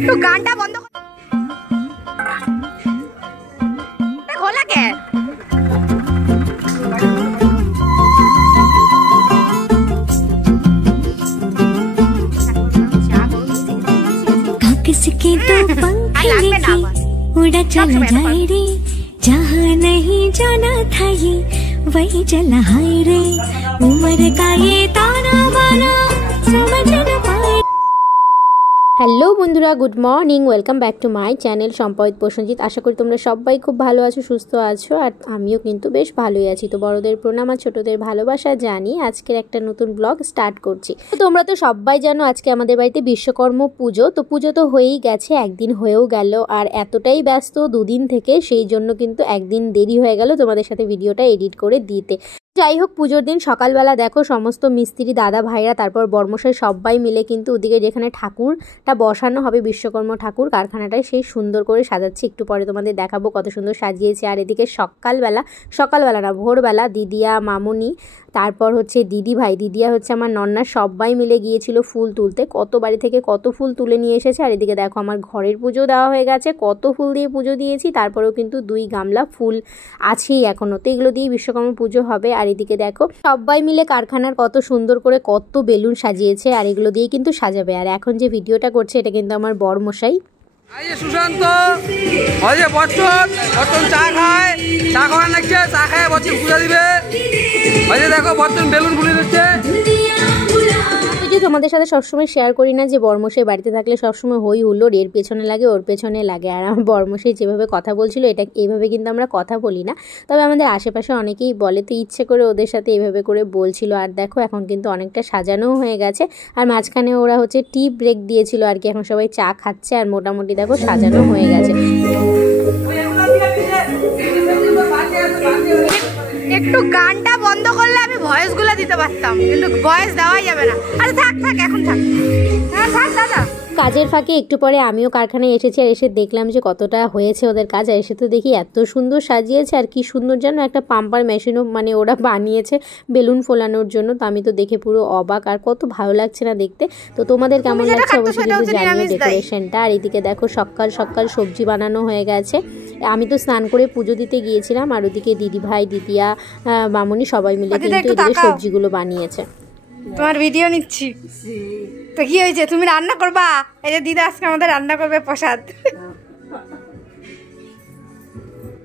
একটু গানটা বন্ধ খোলা কে किसके तो पंख लेके उड़ा चला जाए रे जहाँ नहीं जाना था ये वही चला हाय रे उम्र का ये ताना बाना समझ न पाए। হ্যালো বন্ধুরা, good morning, welcome back to my channel সম্পদ প্রসঞ্জিত। আশা করি তোমরা সবাই খুব ভালো আছো, সুস্থ আছো, আর আমিও কিন্তু বেশ ভালোই আছি। তো বড়দের প্রণাম আর ছোটদের ভালোবাসা জানি আজকের একটা নতুন ব্লগ স্টার্ট করছি। তোমরা তো সবাই জানো আজকে আমাদের বাড়িতে বিশ্বকর্মা পুজো। তো পুজো তো হয়েই গেছে, একদিন হয়েও গেল, আর এতটাই ব্যস্ত দুদিন থেকে সেই জন্য কিন্তু একদিন দেরি হয়ে গেল তোমাদের সাথে ভিডিওটা এডিট করে দিতে। যাই হোক, পুজোর দিন সকালবেলা দেখো সমস্ত মিস্ত্রি দাদা ভাইরা তারপর বর্মশাই সবাই মিলে কিন্তু ওদিকে যেখানে ঠাকুরটা বসানো হবে বিশ্বকর্মা ঠাকুর কারখানাটায় সেই সুন্দর করে সাজাচ্ছি। একটু পরে তোমাদের দেখাবো কত সুন্দর সাজিয়েছে। আর এদিকে সকালবেলা না ভোরবেলা দিদিয়া মামুনি তারপর হচ্ছে দিদিয়া হচ্ছে আমার নন্না সবাই মিলে গিয়েছিল ফুল তুলতে। কত বাড়ি থেকে কত ফুল তুলে নিয়ে এসেছে। আর এদিকে দেখো আমার ঘরের পুজো দেওয়া হয়ে গেছে, কত ফুল দিয়ে পুজো দিয়েছি, তারপরেও কিন্তু 2 গামলা ফুল আছেই এখনো। তো এগুলো দিয়ে বিশ্বকর্মা পুজো হবে। আর এদিকে দেখো সবাই মিলে কারখানার কত সুন্দর করে কত বেলুন সাজিয়েছে, আর এগুলো দিয়ে কিন্তু সাজাবে। আর এখন যে ভিডিওটা করছে এটা কিন্তু আমার বরমশাই। সুশান্ত বর্তন চা খায়, চা খাওয়ার লাগছে, চা খায় বর্তন পূজা দিবে। দেখো বর্তন বেলুন ফুলে দিচ্ছে। তোমাদের সাথে সবসময় শেয়ার করি না যে বর্মশাই বাড়িতে থাকলে সবসময় হই হুল্লোড় এর পেছনে লাগে ওর পেছনে লাগে। আর আমার বর্মশাই যেভাবে কথা বলছিল এটা এইভাবে কিন্তু আমরা কথা বলি না, তবে আমাদের আশেপাশে অনেকেই বলে, তো ইচ্ছে করে ওদের সাথে এইভাবে করে বলছিল। আর দেখো এখন কিন্তু অনেকটা সাজানোও হয়ে গেছে, আর মাঝখানে ওরা হচ্ছে টি ব্রেক দিয়েছিল আর কি। এখন সবাই চা খাচ্ছে আর মোটামুটি দেখো সাজানো হয়ে গেছে। একটু গানটা বন্ধ করলে আমি ভয়েস গুলো দিতে পারতাম, কিন্তু ভয়েস দেওয়াই যাবে না। আরে থাক এখন থাক দাদা। কাজের ফাঁকে একটু পরে আমিও কারখানায় এসেছি, আর এসে দেখলাম যে কতটা হয়েছে ওদের কাজ। আর এসে তো দেখি এত সুন্দর সাজিয়েছে, আর কি সুন্দর যেন একটা পাম্পার মেশিনও মানে ওরা বানিয়েছে বেলুন ফোলানোর জন্য। তো আমি তো দেখে পুরো অবাক, আর কত ভালো লাগছে না দেখতে। তো তোমাদের কেমন লাগছে অবশ্যই কিন্তু জানিও ডেকোরেশনটা। আর এদিকে দেখো সকাল সবজি বানানো হয়ে গেছে। আমি তো স্নান করে পুজো দিতে গিয়েছিলাম, আর ওদিকে দিদিভাই দিদিয়া মামুনি সবাই মিলে কিন্তু এদিকে সবজিগুলো বানিয়েছে। তোমার ভিডিও নিচ্ছি। তো কি হয়েছে, তুমি রান্না করবা? এই যে দিদা আজকে আমাদের রান্না করবে প্রসাদ।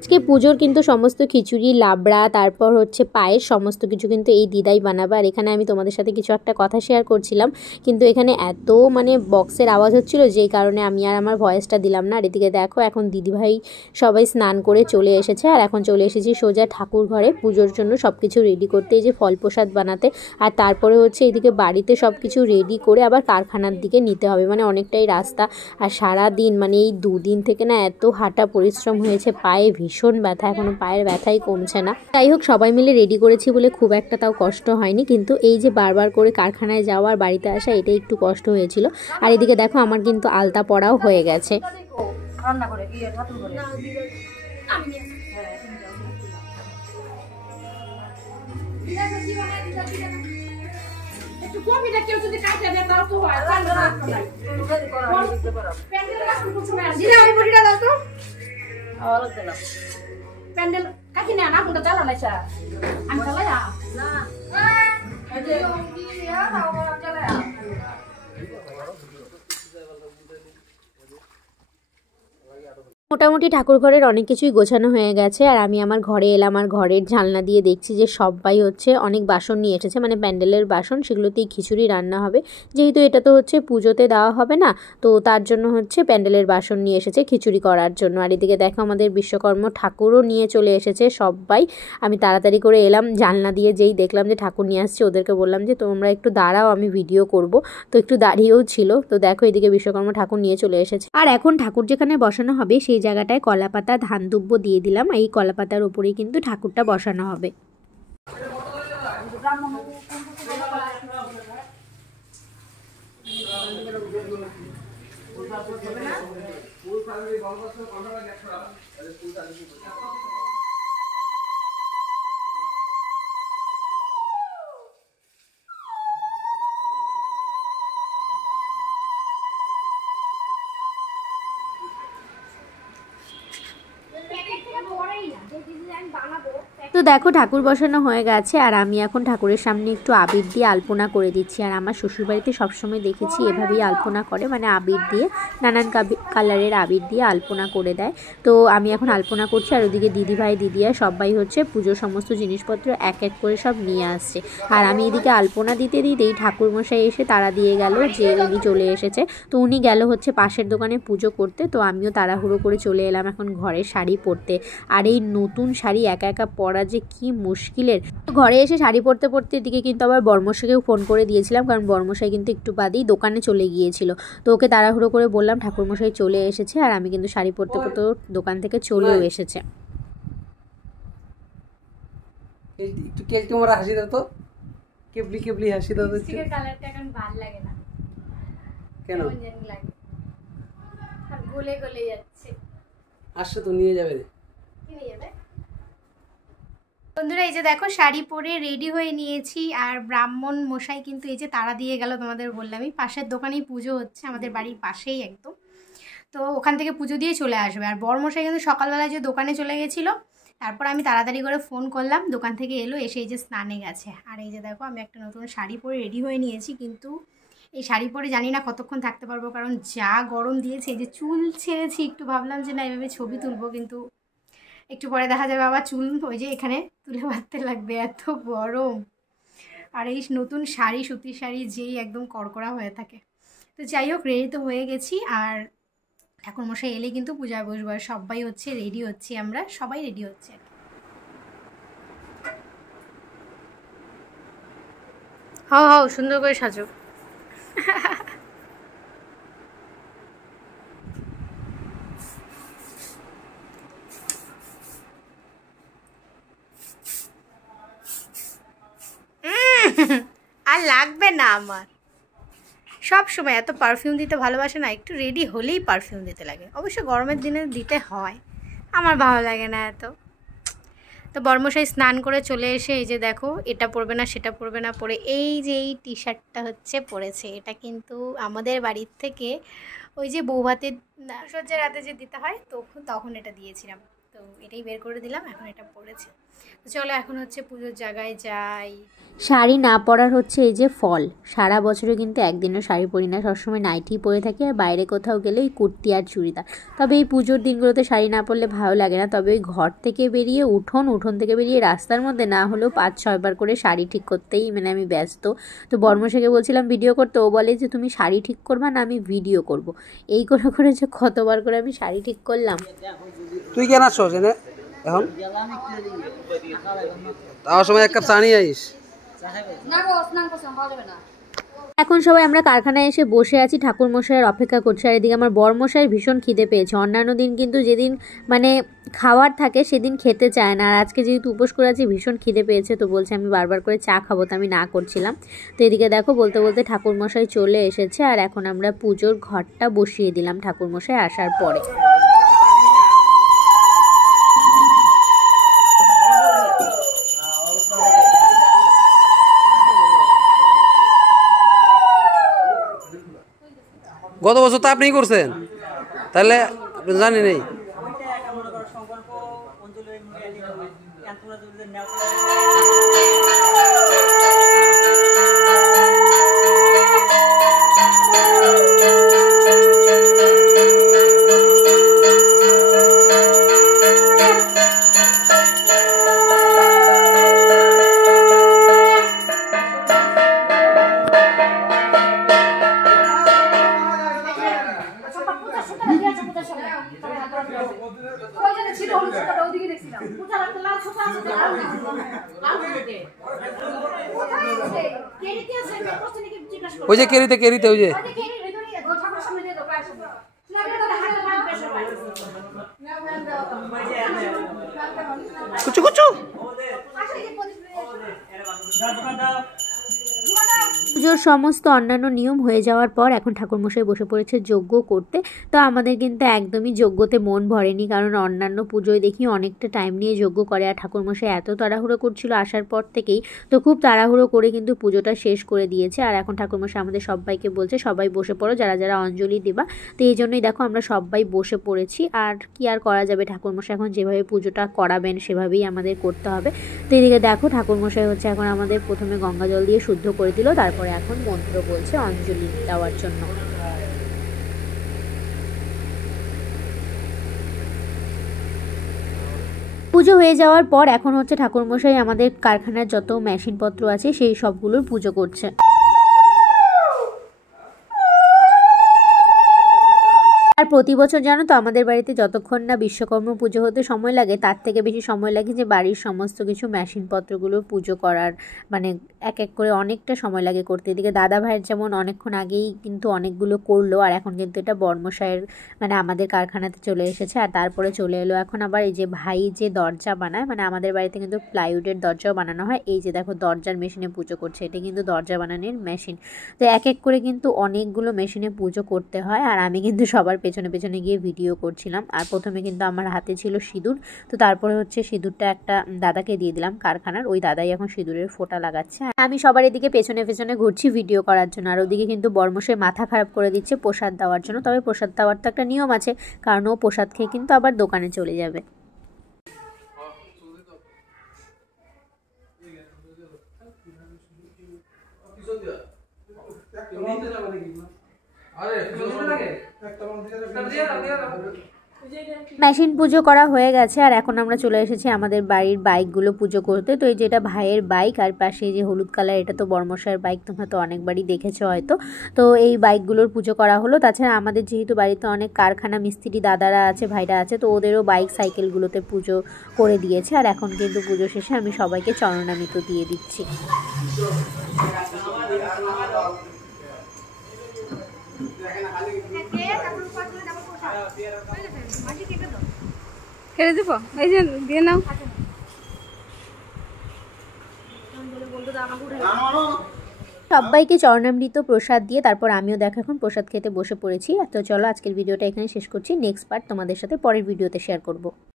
আজকে পুজোর কিন্তু সমস্ত খিচুড়ি লাবড়া তারপর হচ্ছে পায়েস সমস্ত কিছু কিন্তু এই দিদাই বানাবে। আর এখানে আমি তোমাদের সাথে কিছু একটা কথা শেয়ার করছিলাম, কিন্তু এখানে এত মানে বক্সের আওয়াজ হচ্ছিল যেই কারণে আমি আর আমার ভয়েসটা দিলাম না। আর এদিকে দেখো এখন দিদিভাই সবাই স্নান করে চলে এসেছে, আর এখন চলে এসেছি সোজা ঠাকুর ঘরে পুজোর জন্য সব কিছু রেডি করতে, এই যে ফল প্রসাদ বানাতে। আর তারপরে হচ্ছে এদিকে বাড়িতে সব কিছু রেডি করে আবার কারখানার দিকে নিতে হবে, মানে অনেকটাই রাস্তা। আর সারা দিন মানে এই 2 দিন থেকে না এত হাঁটা পরিশ্রম হয়েছে, পায়ে ভীষণ ব্যথা, এখনো পায়ের ব্যথাই কমছে না। যাই হোক সবাই মিলে রেডি করেছি বলে খুব একটা তাও কষ্ট হয়নি, কিন্তু এই যে বারবার করে কারখানায় যাওয়া আর বাড়িতে আসা এটাই একটু কষ্ট হয়েছিল। আর এদিকে দেখো আমার কিন্তু আলতা পড়াও হয়ে গেছে। প্যান্ডেল কাকি না না কোনটা চালা নাইছা আমি চালায়া না এই যে চালায়া। মোটামুটি ঠাকুর ঘরের অনেক কিছুই গোছানো হয়ে গেছে, আর আমি আমার ঘরে এলাম। আর ঘরের জানলা দিয়ে দেখছি যে সবাই হচ্ছে অনেক বাসন নিয়ে এসেছে, মানে প্যান্ডেলের বাসন, সেগুলোতেই খিচুড়ি রান্না হবে। যেহেতু এটা তো হচ্ছে পুজোতে দেওয়া হবে না, তো তার জন্য হচ্ছে প্যান্ডেলের বাসন নিয়ে এসেছে খিচুড়ি করার জন্য। আর এদিকে দেখো আমাদের বিশ্বকর্মা ঠাকুরও নিয়ে চলে এসেছে সবাই। আমি তাড়াতাড়ি করে এলাম, জানলা দিয়ে যেই দেখলাম যে ঠাকুর নিয়ে আসছে ওদেরকে বললাম যে তোমরা একটু দাঁড়াও আমি ভিডিও করব। তো একটু দাঁড়িয়েও ছিল। তো দেখো এদিকে বিশ্বকর্মা ঠাকুর নিয়ে চলে এসেছে। আর এখন ঠাকুর যেখানে বসানো হবে সেই জায়গাটায় কলাপাতা ধান দুব্য দিয়ে দিলাম। এই কলাপাতার উপরেই কিন্তু ঠাকুরটা বসানো হবে। তো দেখো ঠাকুর বসানো হয়ে গেছে আর আমি এখন ঠাকুরের সামনে একটু আবির দিয়ে আলপনা করে দিচ্ছি। আর আমার শ্বশুরবাড়িতে সবসময় দেখেছি এভাবেই আলপনা করে, মানে আবির দিয়ে নানান কালারের আবির দিয়ে আলপনা করে দেয়। তো আমি এখন আলপনা করছি আর ওদিকে দিদিভাই দিদিয়া সবাই হচ্ছে পুজোর সমস্ত জিনিসপত্র এক এক করে সব নিয়ে আসছে। আর আমি এদিকে আলপনা দিতে দিতেই ঠাকুরমশাই এসে তাড়া দিয়ে গেল যে উনি চলে এসেছে। তো উনি গেল হচ্ছে পাশের দোকানে পুজো করতে। তো আমিও তাড়াহুড়ো করে চলে এলাম এখন ঘরে শাড়ি পরতে। আর এই নতুন শাড়ি একা একা পরা যে কি মুশকিলের। ঘরে এসে শাড়ি পরতে পরতে এদিকে কিন্তু আবার বর্মশাইকেও ফোন করে দিয়েছিলাম, কারণ বর্মশাই কিন্তু একটু বাদেই দোকানে চলে গিয়েছিল। তো ওকে তাড়াহুড়ো করে বললাম ঠাকুরমশাই চলে এসেছে, আর আমি কিন্তু শাড়ি পরতে পরতে দোকান থেকে চলেও এসেছে। একটু কেক তোমার হাসি দাও তো, কেবলি কেবলি হাসি দাও তো। কালারটা এখন ভালো লাগে না, কেন লাগে গলে গলে যাচ্ছে। আসছে তো নিয়ে যাবে। কি নিয়ে যাবে? বন্ধুরা এই যে দেখো শাড়ি পরে রেডি হয়ে নিয়েছি, আর ব্রাহ্মণ মশাই কিন্তু এই যে তাড়া দিয়ে গেল, তোমাদের বললামই পাশের দোকানেই পুজো হচ্ছে, আমাদের বাড়ির পাশেই একদম। তো ওখান থেকে পুজো দিয়ে চলে আসবে। আর বড়মশাই কিন্তু সকালবেলায় যে দোকানে চলে গেছিলো, তারপর আমি তাড়াতাড়ি করে ফোন করলাম, দোকান থেকে এলো, এসে এই যে স্নানে গেছে। আর এই যে দেখো আমি একটা নতুন শাড়ি পরে রেডি হয়ে নিয়েছি, কিন্তু এই শাড়ি পরে জানি না কতক্ষণ থাকতে পারবো, কারণ যা গরম দিয়েছে। এই যে চুল ছেড়েছি, একটু ভাবলাম যে না এভাবে ছবি তুলবো, কিন্তু একটু পরে দেখা যাবে আবার চুল ওই যে এখানে তুলে বাঁধতে লাগবে, এত গরম। আর এই নতুন শাড়ি, সুতির শাড়ি যেই একদম কড়কড়া হয়ে থাকে। তো যাই হোক রেডি তো হয়ে গেছি, আর ঠাকুরমশাই এলে কিন্তু পূজায় বসবো। আর সবাই হচ্ছে রেডি হচ্ছি, আমরা সবাই রেডি হচ্ছে। হও হও সুন্দর করে সাজো। আর লাগবে না আমার, সব সময় এত পারফিউম দিতে ভালোবাসে না, একটু রেডি হলেই পারফিউম দিতে লাগে। অবশ্য গরমের দিনে দিতে হয়, আমার ভালো লাগে না এত। তো বর্মশাই স্নান করে চলে এসে এই যে দেখো এটা পরবে না সেটা পরবে না পরে এই যে এই টি শার্টটা হচ্ছে পরেছে। এটা কিন্তু আমাদের বাড়ির থেকে ওই যে বৌভাতের সহ্যের রাতে যে দিতে হয় তখন এটা দিয়েছিলাম। তো এটাই বের করে দিলাম, এখন এটা পরেছে। তো চলো এখন হচ্ছে পুজোর জায়গায় যাই। শাড়ি না পরার হচ্ছে এই যে ফল। সারা বছরে কিন্তু একদিনও শাড়ি পরি না, সবসময় নাইটি পরে থাকি, আর বাইরে কোথাও গেলে ওই কুর্তি আর চুড়িদার। তবে এই পুজোর দিনগুলোতে শাড়ি না পরলে ভালো লাগে না। তবে ওই ঘর থেকে বেরিয়ে উঠোন থেকে বেরিয়ে রাস্তার মধ্যে না হলেও 5-6 বার করে শাড়ি ঠিক করতেই মানে আমি ব্যস্ত। তো বর্মশাইকে বলছিলাম ভিডিও করতে, ও বলে যে তুমি শাড়ি ঠিক করবা না আমি ভিডিও করব। এই করে যে কতবার করে আমি শাড়ি ঠিক করলাম। তুই কেন আসছ এনে এখন? তাও সময় এক কাপ চা নিয়ে আইস। এখন সবাই আমরা কারখানায় এসে বসে আছি, ঠাকুর মশাইয়ের অপেক্ষা করছি। আর এদিকে আমার বর মশাইয়ের ভীষণ খিদে পেয়েছে। অন্যান্য দিন কিন্তু যেদিন মানে খাওয়ার থাকে সেদিন খেতে চায় না, আর আজকে যেহেতু উপোস করে আছি ভীষণ খিদে পেয়েছে, তো বলছে আমি বারবার করে চা খাবো, তো আমি না করছিলাম। তো এদিকে দেখো বলতে বলতে ঠাকুর মশাই চলে এসেছে, আর এখন আমরা পুজোর ঘরটা বসিয়ে দিলাম ঠাকুর মশাই আসার পরে। গত বছর তো আপনি করছেন, তাহলে জানি নেই। ওই যে কেরিতে ওই যে কুচু পুজোর সমস্ত অন্যান্য নিয়ম হয়ে যাওয়ার পর এখন ঠাকুরমশাই বসে পড়েছে যজ্ঞ করতে। তো আমাদের কিন্তু একদমই যজ্ঞতে মন ভরেনি, কারণ অন্যান্য পুজোয় দেখি অনেকটা টাইম নিয়ে যজ্ঞ করে, আর ঠাকুরমশাই এত তাড়াহুড়ো করছিল আসার পর থেকেই, তো খুব তাড়াহুড়ো করে কিন্তু পুজোটা শেষ করে দিয়েছে। আর এখন ঠাকুরমশাই আমাদের সবাইকে বলছে সবাই বসে পড়ো, যারা যারা অঞ্জলি দেবা। তো এই জন্যই দেখো আমরা সবাই বসে পড়েছি। আর কি আর করা যাবে, ঠাকুরমশাই এখন যেভাবে পুজোটা করাবেন সেভাবেই আমাদের করতে হবে। তো এদিকে দেখো ঠাকুরমশাই হচ্ছে এখন আমাদের প্রথমে গঙ্গা জল দিয়ে শুদ্ধ করে দিল, তারপরে এখন মন্ত্র বলছে অঞ্জলি দেওয়ার জন্য। পুজো হয়ে যাওয়ার পর এখন হচ্ছে ঠাকুরমশাই আমাদের কারখানার যত মেশিনপত্র আছে সেই সবগুলোর পুজো করছে। আর প্রতি বছর জানো তো আমাদের বাড়িতে যতক্ষণ না বিশ্বকর্মা পুজো হতে সময় লাগে তার থেকে বেশি সময় লাগে যে বাড়ির সমস্ত কিছু মেশিনপত্রগুলো পুজো করার, মানে এক এক করে অনেকটা সময় লাগে করতে। এদিকে দাদা ভাইয়ের যেমন অনেকক্ষণ আগেই কিন্তু অনেকগুলো করলো, আর এখন কিন্তু এটা বর্মশাইয়ের মানে আমাদের কারখানাতে চলে এসেছে। আর তারপরে চলে এলো এখন আবার এই যে ভাই যে দরজা বানায়, মানে আমাদের বাড়িতে কিন্তু প্লাইউডের দরজাও বানানো হয়। এই যে দেখো দরজার মেশিনে পুজো করছে, এটা কিন্তু দরজা বানানোর মেশিন। তো এক এক করে কিন্তু অনেকগুলো মেশিনে পুজো করতে হয়, আর আমি কিন্তু সবার পেছনে পেছনে গিয়ে ভিডিও করছিলাম। আর প্রথমে কিন্তু আমার হাতে ছিল সিঁদুর, তো তারপরে হচ্ছে সিঁদুরটা একটা দাদাকে দিয়ে দিলাম কারখানার, ওই দাদাই এখন সিঁদুরের ফোঁটা লাগাচ্ছে। আমি সবার এদিকে পেছনে পেছনে ঘুরছি ভিডিও করার জন্য, আর ওদিকে কিন্তু বর্মশাই মাথা খারাপ করে দিচ্ছে প্রসাদ দেওয়ার জন্য। তবে প্রসাদ দেওয়ার তো একটা নিয়ম আছে, কারণ ও প্রসাদ খেয়ে কিন্তু আবার দোকানে চলে যাবে। মেশিন পুজো করা হয়ে গেছে, আর এখন আমরা চলে এসেছি আমাদের বাড়ির বাইকগুলো পুজো করতে। তো এই যেটা ভাইয়ের বাইক, আর পাশে যে হলুদ কালার এটা তো বর্মশাইয়ের বাইক, তোমরা তো অনেকবারই দেখেছো হয়তো। তো এই বাইকগুলোর পুজো করা হলো। তাছাড়া আমাদের যেহেতু বাড়িতে অনেক কারখানা মিস্ত্রি দাদারা আছে, ভাইরা আছে, তো ওদেরও বাইক সাইকেলগুলোতে পুজো করে দিয়েছে। আর এখন কিন্তু পুজো শেষে আমি সবাইকে চরণামৃত দিয়ে দিচ্ছি। কেটে দিব, এই যে দিয়ে নাও। সবাইকে চরণামৃত প্রসাদ দিয়ে তারপর আমিও দেখো এখন প্রসাদ খেতে বসে পড়েছি। তো চলো আজকের ভিডিওটা এখানে শেষ করছি, নেক্সট পার্ট তোমাদের সাথে পরের ভিডিওতে শেয়ার করব।